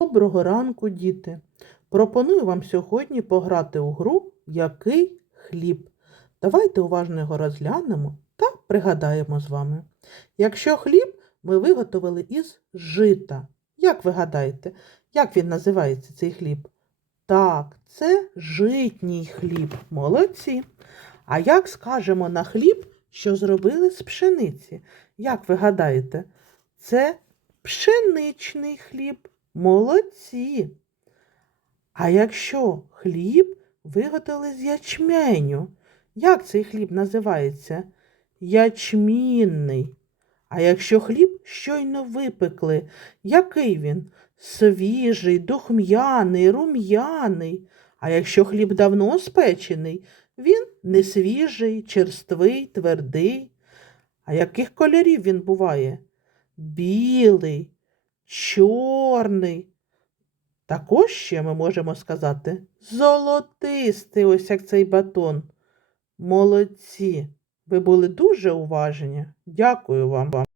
Доброго ранку, діти! Пропоную вам сьогодні пограти у гру Який хліб. Давайте уважно його розглянемо та пригадаємо з вами. Якщо хліб ми виготовили із жита, як ви гадаєте, як він називається цей хліб? Так, це житній хліб. Молодці. А як скажемо на хліб, що зробили з пшениці? Як ви гадаєте, це пшеничний хліб. Молодці. А якщо хліб виготовили з ячменю, як цей хліб називається? Ячмінний. А якщо хліб щойно випекли, який він? Свіжий, духм'яний, рум'яний. А якщо хліб давно спечений, він не свіжий, черствий, твердий. А яких кольорів він буває? Білий, чорний. Також ще ми можемо сказати золотистий, ось як цей батон. Молодці! Ви були дуже уважні. Дякую вам.